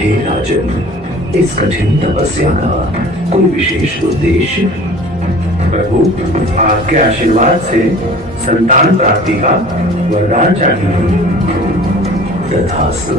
हे राजन, इस कठिन तपस्या का कोई विशेष उद्देश्य? प्रभु, आपके आशीर्वाद से संतान प्राप्ति का वरदान चाहिए। तथास्तु,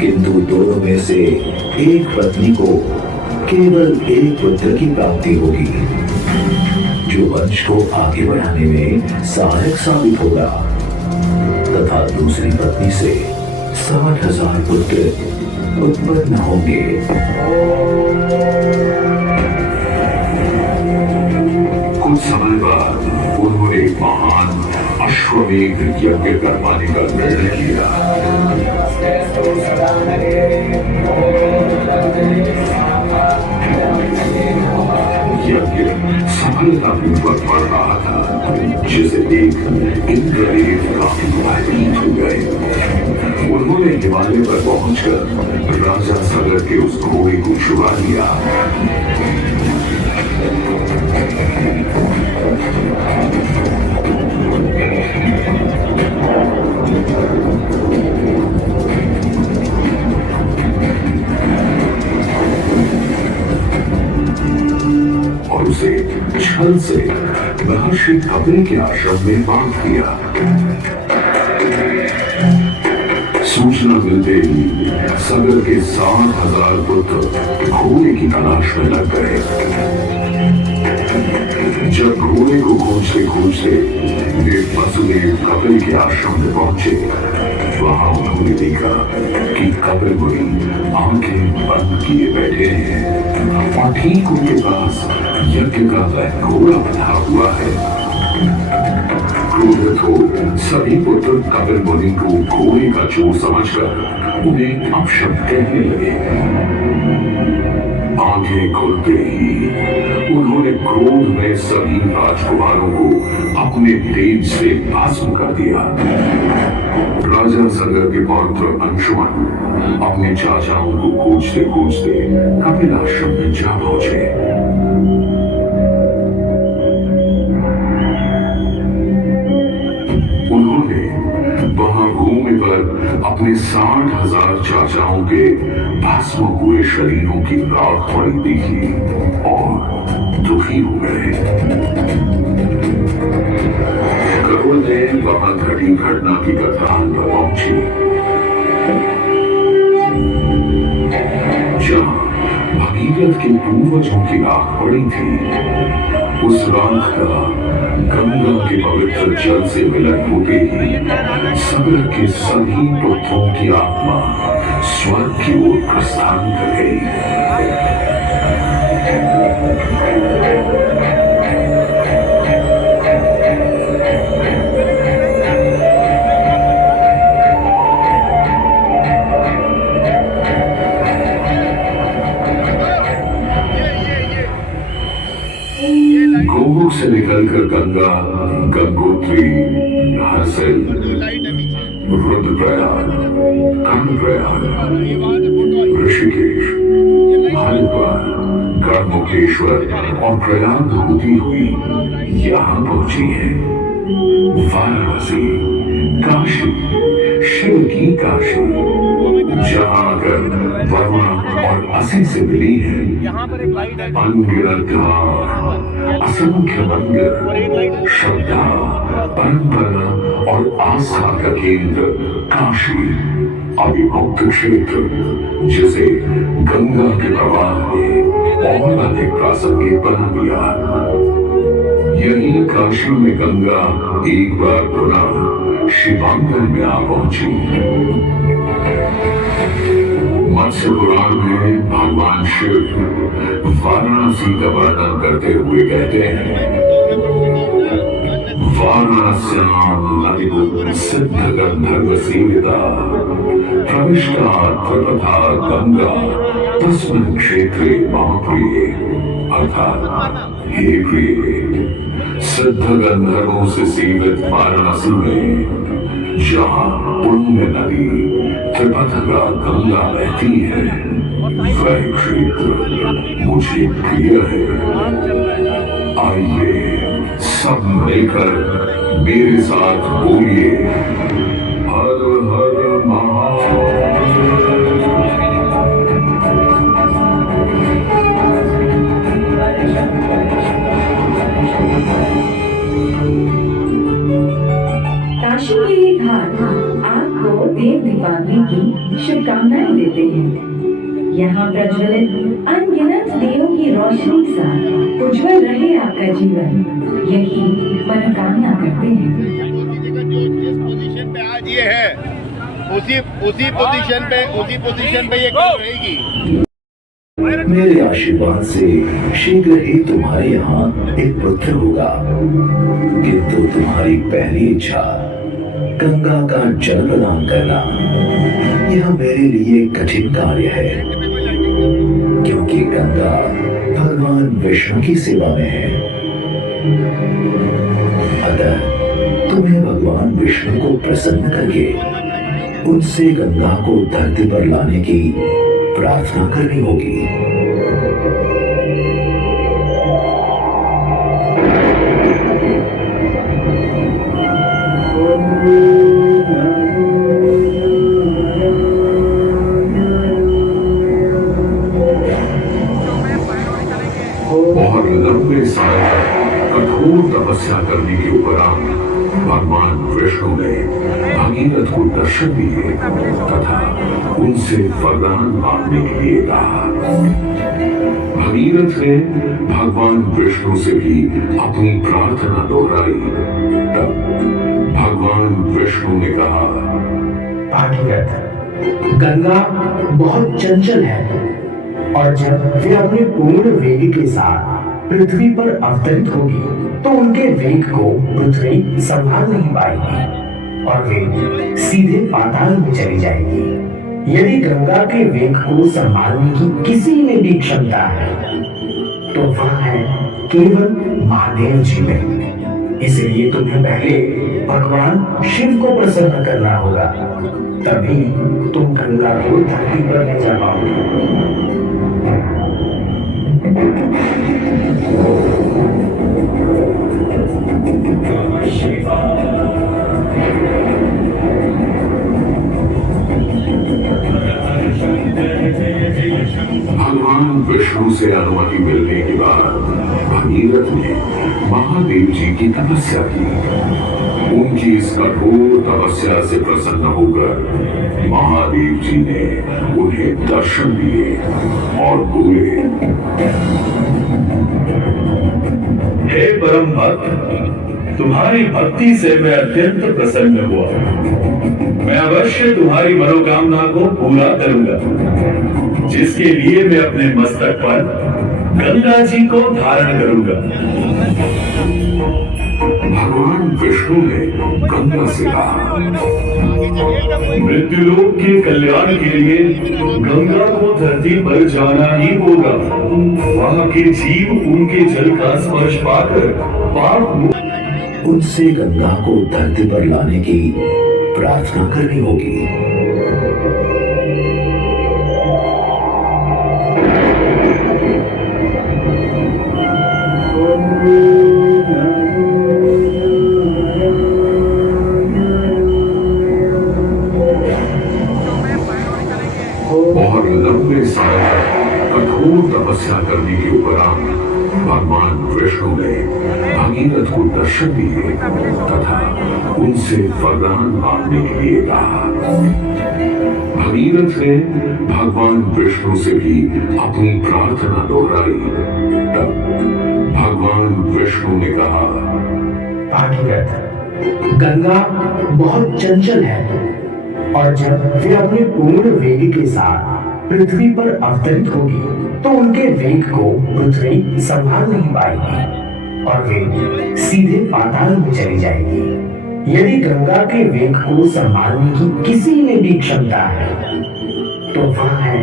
किंतु दोनों में से एक पत्नी को केवल एक पुत्र की प्राप्ति होगी, जो वंश को आगे बढ़ाने में सहायक साबित होगा, तथा दूसरी पत्नी से 60,000 पुत्र उत्पन्न होंगे। कुछ समय बाद उन्होंने एक महान अश्वमेध यज्ञ करवाने का निर्णय लिया। यज्ञ सफलतापूर्वक बढ़ रहा था, जिसे देख इंद्रदेव काफी भयभीत हो गए। उन्होंने हिमालय पर पहुंचकर राजा सगर के उस घोड़े को छुड़ा लिया। और उसे छल से महर्षि कपिल के आश्रम में बांध दिया। सूचना मिलते ही सगर के 60,000 पुत्र घोड़े की तलाश में लग गए। जब घोड़े को खोजते खोजते वे वसुदेव कपिल के आश्रम में पहुंचे, वहां उन्होंने देखा कि कपिल मुनि आंखें बंद किए बैठे हैं और ठीक उनके पास यज्ञ का वह घोड़ा बंधा हुआ है। क्रोधित हो सभी पुत्र कपिल मुनि को घोड़े का चोर समझकर उन्हें अपशब्द कहने लगे। आंखें खुलते ही उन्होंने क्रोध में सभी राजकुमारों को अपने तेज से भस्म कर दिया। राजा सगर के पौत्र अंशुमन अपने चाचाओं को खोजते खोजते कपिल आश्रम में जा पहुंचे। उन्होंने वहां भूमि पर अपने 60,000 चाचाओं के भस्म हुए शरीरों की राख पड़ी देखी और दुखी हो गए। कपिल ने वहां घटी घटना की कथा पर पहुंची, जहां भगीरथ के पूर्वजों की राख पड़ी थी। उस राख का गंगा के पवित्र जल से मिलन होते ही सगर के सभी पुत्रों की आत्मा स्वर्ग की ओर प्रस्थान कर गई। गोमुख से निकलकर गंगा, गंगोत्री, हर्षिल, रुद्रप्रयाग, कर्णप्रयाग, ऋषिकेश, हरिद्वार, गढ़मुक्तेश्वर और प्रयाग होती हुई यहाँ पहुंची है। वाराणसी, काशी, शिव की काशी, जहाँ आकर वर्मा और असी से मिली है। अनगिनत धाम, असंख्य मंदिर, श्रद्धा, परंपरा और आस्था का केंद्र काशी, अविभक्त क्षेत्र, जिसे गंगा के प्रवाह ने और अधिक प्रासंगिक बना दिया। यही काशी में गंगा एक बार पुनः शिवांगन में आ पहुंची। मत्स्य पुराण में भगवान शिव वाराणसी का वर्णन करते हुए कहते हैं, वाराणस्यां नदीं सिद्ध गंधर्व सेविता प्रविष्टा त्रिपथा गंगा तस्मिन् क्षेत्रे महाप्रिये। अर्थात हे प्रिय, सिद्ध गंधर्वों से सेवित वाराणसी में जहाँ पुण्य नदी त्रिपथगा गंगा बहती है, वह क्षेत्र मुझे प्रिय है। आइए सब मिलकर मेरे साथ बोलिए, हर हर महादेव। काशी के ये घाट आपको देव दीपावली की शुभकामनाएं देते हैं। यहाँ प्रज्वलित अनगिनत दियों की रोशनी सा उज्जवल रहे आपका जीवन, यही मनोकामना करते हैं। जिस पोजीशन पे आज ये है उसी पोजीशन पे ये कल रहेगी। मेरे आशीर्वाद से शीघ्र ही तुम्हारे यहाँ एक पुत्र होगा, किंतु तुम्हारी पहली इच्छा गंगा का जल प्रदान करना यह मेरे लिए कठिन कार्य है, क्योंकि गंगा भगवान विष्णु की सेवा में है। अतः तुम्हें भगवान विष्णु को प्रसन्न करके उनसे गंगा को धरती पर लाने की प्रार्थना करनी होगी। और लंबे समय तक कठोर तपस्या करने के उपरांत भगवान विष्णु ने भगीरथ को दर्शन दिए तथा उनसे वरदान मांगने के लिए कहा। भगीरथ ने भगवान विष्णु से भी अपनी प्रार्थना दोहराई। तब भगवान विष्णु ने कहा, भागीरथ, गंगा बहुत चंचल है और जब वे अपने पूर्ण वेग के साथ पृथ्वी पर अवतरित होगी तो उनके वेग को पृथ्वी संभाल नहीं पाएगी और वे सीधे पाताल में चली जाएगी। यदि गंगा के वेग को संभालने की किसी में भी क्षमता है तो वह है केवल महादेव जी में। इसलिए तुम्हें पहले भगवान शिव को प्रसन्न करना होगा, तभी तुम गंगा को धरती पर ले जा पाओगे। भगवान विष्णु से अनुमति मिलने के बाद भगीरथ ने महादेव जी की तपस्या की। उनकी इस कठोर तपस्या से प्रसन्न होकर महादेव जी ने उन्हें दर्शन दिए और बोले, हे परम भक्त, तुम्हारी भक्ति से मैं अत्यंत प्रसन्न हुआ। मैं अवश्य तुम्हारी मनोकामना को पूरा करूंगा, जिसके लिए मैं अपने मस्तक पर गंगा जी को धारण करूंगा। भगवान विष्णु ने गंगा से कहा, मृत्युलोक के कल्याण के लिए गंगा को धरती पर जाना ही होगा। वहां के जीव उनके जल का स्पर्श पाकर पाप उनसे गंगा को धरती पर लाने की प्रार्थना करनी होगी। और लंबे समय तक कठोर तपस्या करने के उपरांत भगवान विष्णु ने भगीरथ को दर्शन दिए तथा उनसे वरदान मांगने के लिए कहा। भगीरथ ने भगवान विष्णु से भी अपनी प्रार्थना दोहराई। तब भगवान विष्णु ने कहा, भागीरथ, गंगा बहुत चंचल है और जब वे अपने पूर्ण वेग के साथ पृथ्वी पर अवतरित होगी तो उनके वेग को पृथ्वी संभाल नहीं पाएगी और वे सीधे पाताल में चली जाएगी। यदि गंगा के वेग को संभालने की किसी में भी क्षमता है तो वह है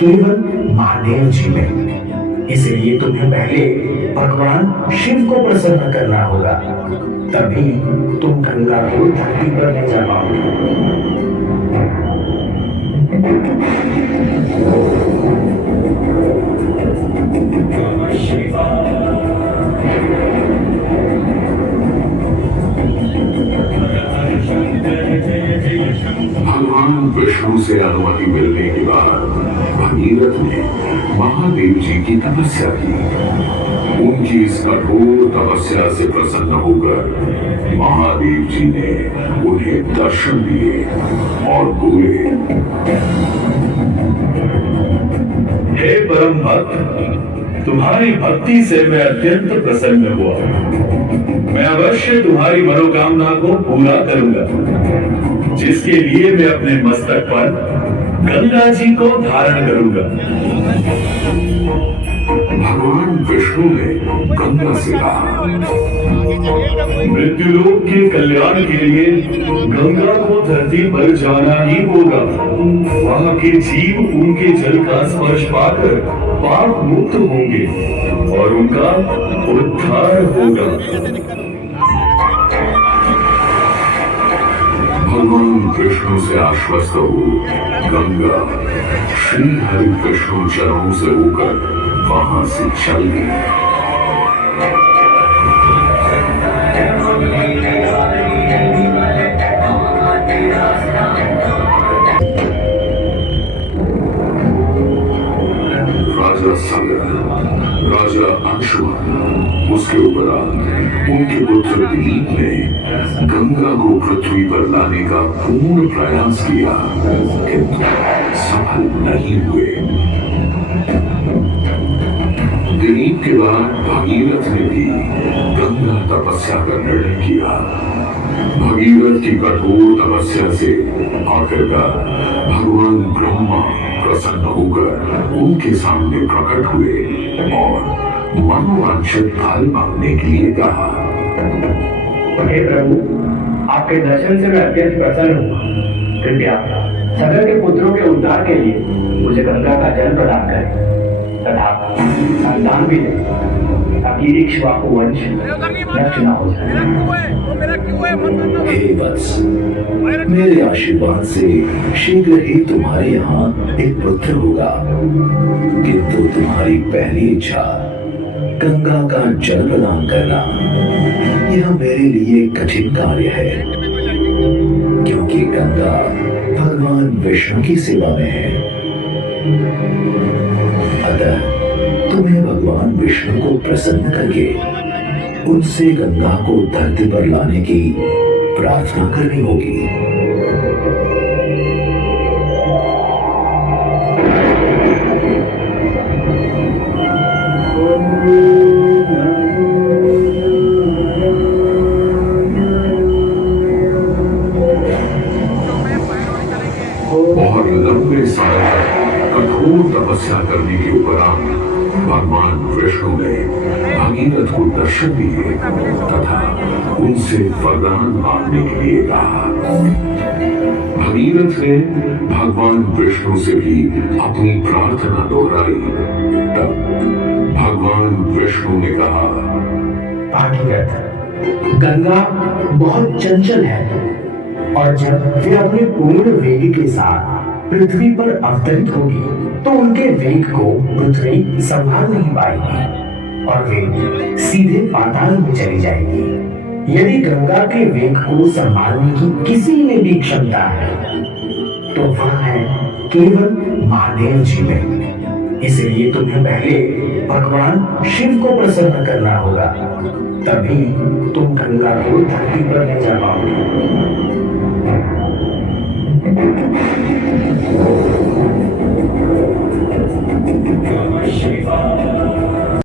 केवल महादेव जी में। इसलिए तुम्हें पहले भगवान शिव को प्रसन्न करना होगा, तभी तुम गंगा को धरती पर ले जा पाओगे। भगवान विष्णु से अनुमति मिलने के बाद भगीरथ ने महादेव जी की तपस्या की। उनकी इस कठोर तपस्या से प्रसन्न होकर महादेव जी ने उन्हें दर्शन दिए और बोले, हे परम भक्त, तुम्हारी भक्ति से मैं अत्यंत प्रसन्न हुआ। मैं अवश्य तुम्हारी मनोकामना को पूरा करूंगा, जिसके लिए मैं अपने मस्तक पर गंगा जी को धारण करूंगा। भगवान विष्णु ने गंगा से कहा, मृत्युलोक के कल्याण के लिए गंगा को धरती पर जाना ही होगा। वहां के जीव उनके जल का स्पर्श पाकर पाप मुक्त होंगे और उनका उद्धार होगा। भगवान विष्णु से आश्वस्त हो गंगा श्री हरि विष्णु चरणों से होकर वहां से चल गई। राजा सगर, राजा अंशुमन, उसके उपरांत उनके पुत्र दिलीप ने गंगा को पृथ्वी पर लाने का पूर्ण प्रयास किया, किंतु सफल नहीं हुए। दिलीप के बाद भगीरथ ने भी गंगा तपस्या का निर्णय किया। भगीरथ की कठोर तपस्या से आखिरकार भगवान ब्रह्मा प्रसन्न होकर उनके सामने प्रकट हुए और मनोवांछित फल मांगने के लिए कहा। हे प्रभु, आपके दर्शन से मैं अत्यंत प्रसन्न हूँ। कृपया सगर के पुत्रों के उद्धार के लिए मुझे गंगा का जल प्रदान करें तथा संतान भी दें, ताकि इक्ष्वाकु वंश नष्ट न हो जाए। हे वत्स, मेरे आशीर्वाद से शीघ्र ही तुम्हारे यहाँ एक पुत्र होगा, किंतु तुम्हारी पहली इच्छा गंगा का जल प्रदान करना, यह मेरे लिए कठिन कार्य है, क्योंकि गंगा भगवान विष्णु की सेवा में है। अतः तुम्हें भगवान विष्णु को प्रसन्न करके उनसे गंगा को धरती पर लाने की प्रार्थना करनी होगी। और लंबे समय तक कठोर तपस्या करने के उपरांत भगवान विष्णु ने भगीरथ को दर्शन दिए तथा उनसे वरदान मांगने के लिए कहा। भगीरथ ने भगवान विष्णु से भी अपनी प्रार्थना दोहराई। तब भगवान विष्णु ने कहा, भागीरथ, गंगा बहुत चंचल है और जब वे अपने पूर्ण वेग के साथ पृथ्वी पर अवतरित होगी तो उनके वेग को पृथ्वी संभाल नहीं पाएगी और वे सीधे पाताल में चली जाएगी। यदि गंगा के वेग को संभालने की किसी में भी क्षमता है तो वह है केवल महादेव जी में। इसलिए तुम्हें पहले भगवान शिव को प्रसन्न करना होगा, तभी तुम गंगा को धरती पर ले जा पाओगे।